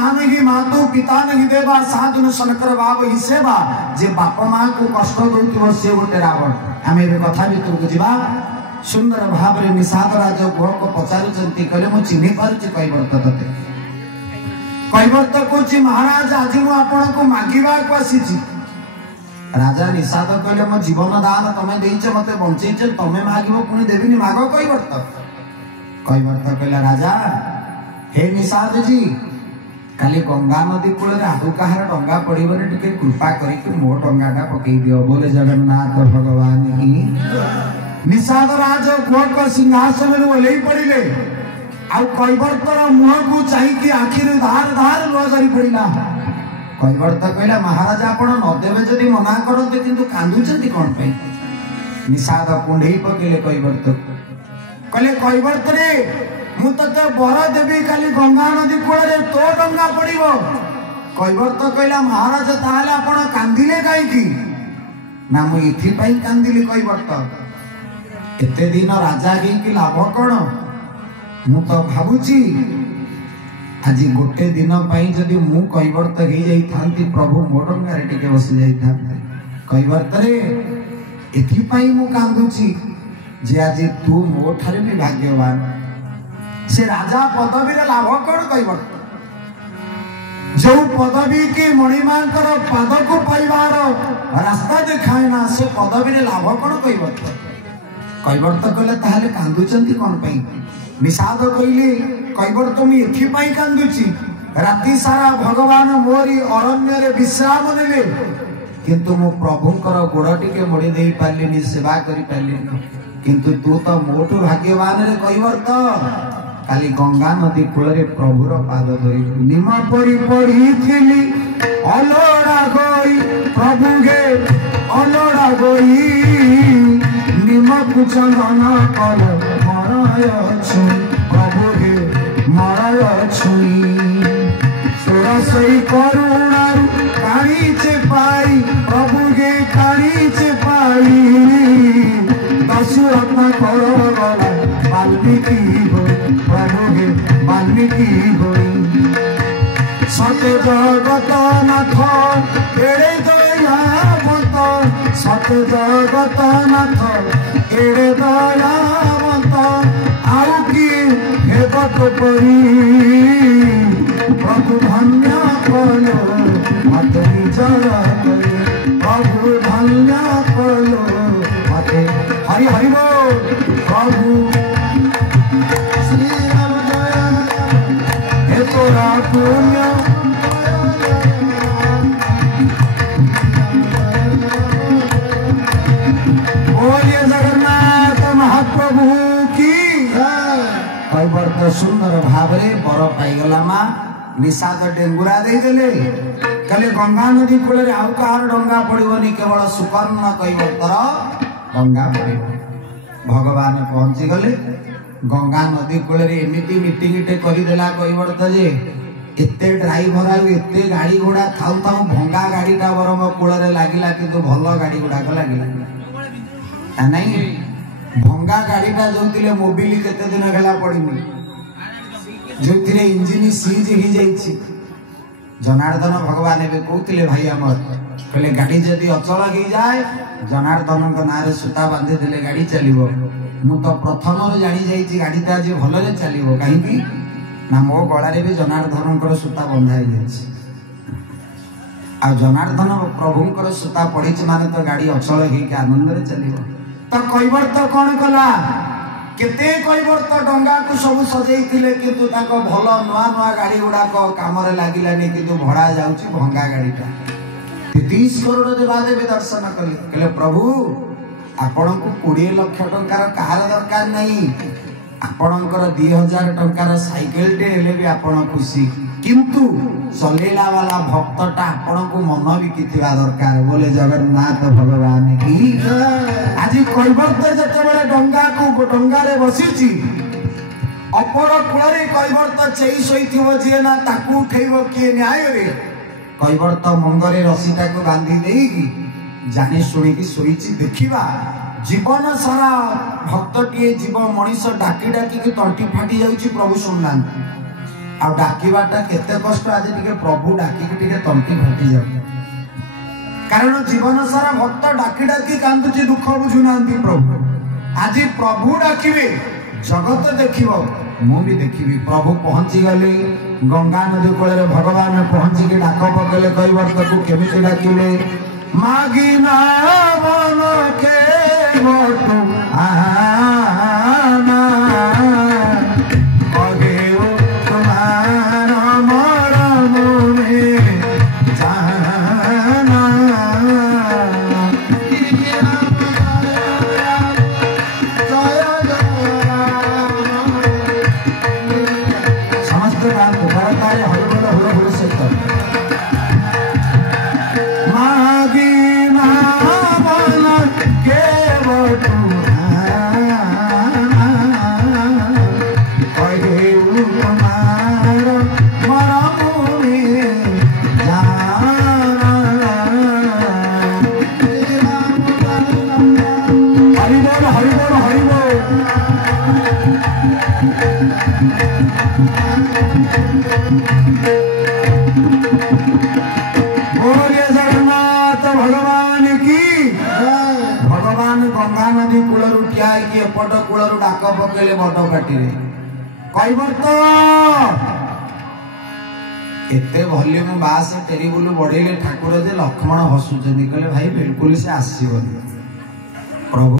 मां नहीं मातु पिता नहीं देवा साधन सनकर बाब ही सेवा जे बाप मां को कष्ट दउथिबो से गोटे रावण। आमे ए कथा भितर को जिबा सुंदर भाव रे निषाद राजा गुह को पचारुचंती कले मु चिन्हि पारुची कैवर्त तते कैवर्त कोची महाराज आज मु आपण को मागिबा को आसीची। राजा निषाद कहले मो जीवन दान तमे देइछ मते बंचैछ तमे मागिबो पुनी देबिनी मागो कैवर्त। कैवर्त कहले राजा हे निषाद जी काली गंगा नदी कूल आउ कहार डंगा पड़े टिके कृपा करके मो डंगाटा पकई दियो बोले जगन्नाथ भगवान की। निषाद राज गुह सिंहासन ओल्लई पड़े आउ कैवर्तर मुह को चाहिए आखिर धार धार लुह झरी पड़ा। कैवर्त कहला महाराज आपण नदेवे जदि मना करते किंतु कांदुचंती कौन पे। निषाद कुंडई पकेले कैवर्त कहले कैवर्त रे मु तते बर देवी काली गंगा नदी कूल तो डंगा पड़ो। कैवर्त कहला महाराज ताहले आपण कांदिले काईकी ना मु इथि पई कांदिली। कैवर्त एते दिन राजा कि लाभ कौन मु तो भावुची आज गोटे दिन पाई जदि मु कैवर्त हो जाई प्रभु मो डंगारे टिके बसी जाई। कैवर्त रे एथि पई मु कांदुची जे आज तू मो ठारे भी भाग्यवान। से राजा पदवी रे लाभ कौन कैवर्त जो पदवी के मणिमांकर पाद को पाइबार रास्ता देखाए ना से पदवी रे लाभ कौन कैवर्त। कैवर्त कहले ताहले कांदुचंती कौन पई। निषाद कहले कैवर्त मु एथि पई कांदुची राति सारा भगवान मोरी अरण्य रे विश्राम नेले किंतु मो प्रभुंकर गोड़ टिके मोड़ी देई पारलिनी सेवा करि पारलिनी किंतु तू तो मोटू भाग्यवान रे कैवर्त काली गंगा नदी कूल रे प्रभुर पाद धरी निम परी पढ़ी थिली अलोड़ा गई प्रभु गे अलोड़ा गई निम चंदन कल मराय छुई प्रभु गे मराय छुई सोरसई करुणारु काढ़ीचे पाई प्रभु गे काढ़ीचे पाई दशरत्न करो गला वाल्मीकि होई प्रभु गे वाल्मीकि होई सत्य जगत नाथ एड़े दयावंत सत्य जगत नाथ एड़े दयावंत आउ कि हेबत परी प्रभु धन्य कलो मते निजर करे प्रभु धन्य कलो मते हरि हरि बोल प्रभु श्री राम जय हे तोरा पुण्य बोलिए जगन्नाथ महाप्रभु की। कैवर्त सुंदर भाव रे बर पाईगला मां निषाद डेंगुरा देदेले कहले गंगा नदी कूल रे आउ कहार डंगा पड़िबनी केवल सुकर्ण कैवर्तर डंगा पड़िबो। भगवान पहुंची गले गंगा नदी कूल रे एमिति मीटिंगटे करि देला कैवर्त जे एते ड्राइवर आउ एते गाड़ी घोड़ा थाउ थाउ भंगा गाड़ीटा बरम कूल रे लागिला किंतु भल गाड़ी घोड़ा को लागिला नहीं। भंगा गाड़ीटा जोतिले मोबिल केते दिन गला पड़िनी जोतिले इंजिन सीज ही जाईछि। जनार्दन भगवान एबे कहउतिले भाई हमर कहले गाड़ी जदी अचल ही जाए जनार्दन को नारे सुता बांधि देले गाड़ी चलिबो। मु तो प्रथम रे जानि जाईछि गाड़ीटा जे भल रे चलिबो काहेकि ना मो गळा रे भी जनार्दन को सुता बंधा ही जाईछि आ जनार्दन प्रभुंकर सुता पड़िछि माने तो गाड़ी अचल ही के आनंद रे चलिबो। तो कैवर्त कौन कला केते कैवर्त डंगा को सब सजई थिले किंतु ताको भल नुआ नुआ गाड़ी गुडा को काम रे लागिलानी किंतु भड़ा जाउची भंगा गाड़ीटा 30 करोड़ देवादेवी दर्शन कले कहले प्रभु आपण को 20 लाख टंकार कार दरकार नहीं आपणकर 2000 टंकार साइकिल टे हेले भी आपण खुशी किंतु चलेला वाला भक्तटा आपण को मन भी किथिबा दरकार बोले जगन्नाथ भगवान की। आज कैवर्त जते बड़े डंगा को डंगा रे बसीची अपर कूल रे कैवर्त चेई सोईथिबो जे ना ताकू उठेइबो के न्याय रे कैवर्त मंगरे रसीटा को बांधी देई जानी सुनी की सोईची देखिबा जीवन सारा भक्त टिए जीव मनीष डाकी डाकी की तंटी फाटी जाउची प्रभु सुननांती आ डाकिबाटा केते कष्ट आज टिके प्रभु डाकिक टिके तंती घटी जाऊ कारण जीवन सारा भक्त डाकी डाकी कांदुची दुख बुझु नांती प्रभु आज प्रभु डाकिबे जगत देखिबो मु भी देखिबी प्रभु पहुंची गली गंगा नदी कूल भगवान पहुंची के डाक पकेले कई वर्ष को केमिति डाकिले मागी ना मन के मोटू आना कहे तुम्हार मरम में जाना समस्त काम भारतारे हरिबोल हुए हुए सकता मागी ना मन के मोटू जगन्नाथ भगवान की भगवान गंगा नदी कूल ठिया एपट कूल डाक पकेले बड़ पाटी कई वर्ष एते वॉल्यूम बास टेरिबुल बढ़ेले ठाकुर जे लक्ष्मण हसुचंदी कहले भाई बिल्कुल से आसीबनी प्रभु